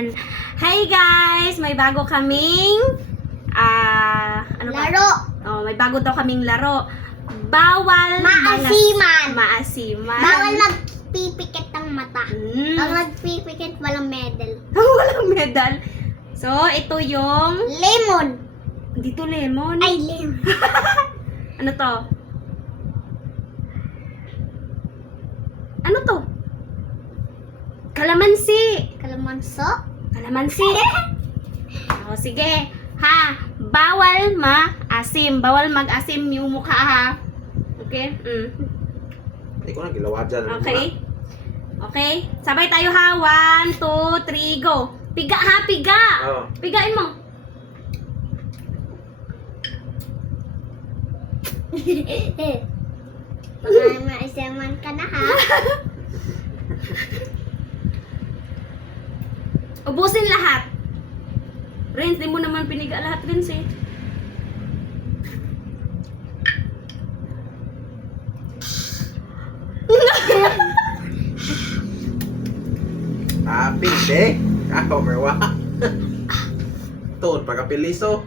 Ayan. Hi guys! May bago kaming ano ba? Laro. Oh, may bago daw kaming laro. Bawal Maasiman. Maasiman. Bawal magpipikit ng mata. Pag Mm. magpipikit, walang medal. Walang medal. So, ito yung Lemon. dito lemon. Ay, lemon. Ano to? Ano to? Kalamansi. Kalamanso. Kalamansi. O, sige. Ha, bawal maasim. Bawal mag-asim yung mukha, ha. Okay? Hindi ko na gilawa dyan. Okay? Okay? Sabay tayo, ha. 1, 2, 3, go. Piga, ha. Piga. Oo. Pigain mo. Baka maisaman ka na, ha? Ubusin lahat. Renz, di mo naman piniga lahat, Renz, eh. Tapig, eh. Ako, merwa. Tuon, pagkapiliso.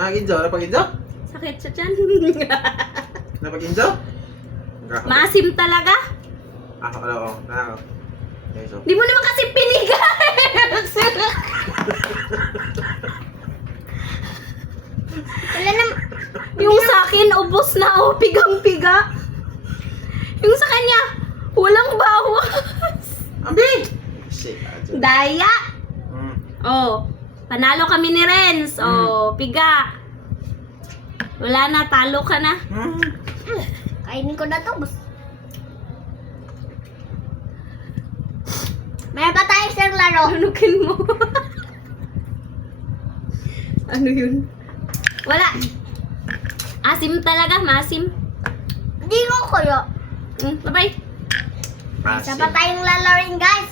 Ginjo? Napaginjo? Sakit sa tiyan. Napaginjo? Maasim talaga. Oo. Okay, so. Di mo naman kasi piniga. Wala na. Yung sa akin, ubos na, oh. Pigang-piga. Yung sa kanya, walang bawas. Ambi! Shit, adyo. Daya. Mm. Oh, panalo kami ni Renz. Oh, piga. Wala na, talo ka na. Mm. Kainin ko na to, boss. Meron pa tayo isang laro. Lunukin mo. Ano yun? Wala. Asim talaga, maasim. Hindi ko kayo. Bye-bye. Isa pa tayong lalaroin, guys.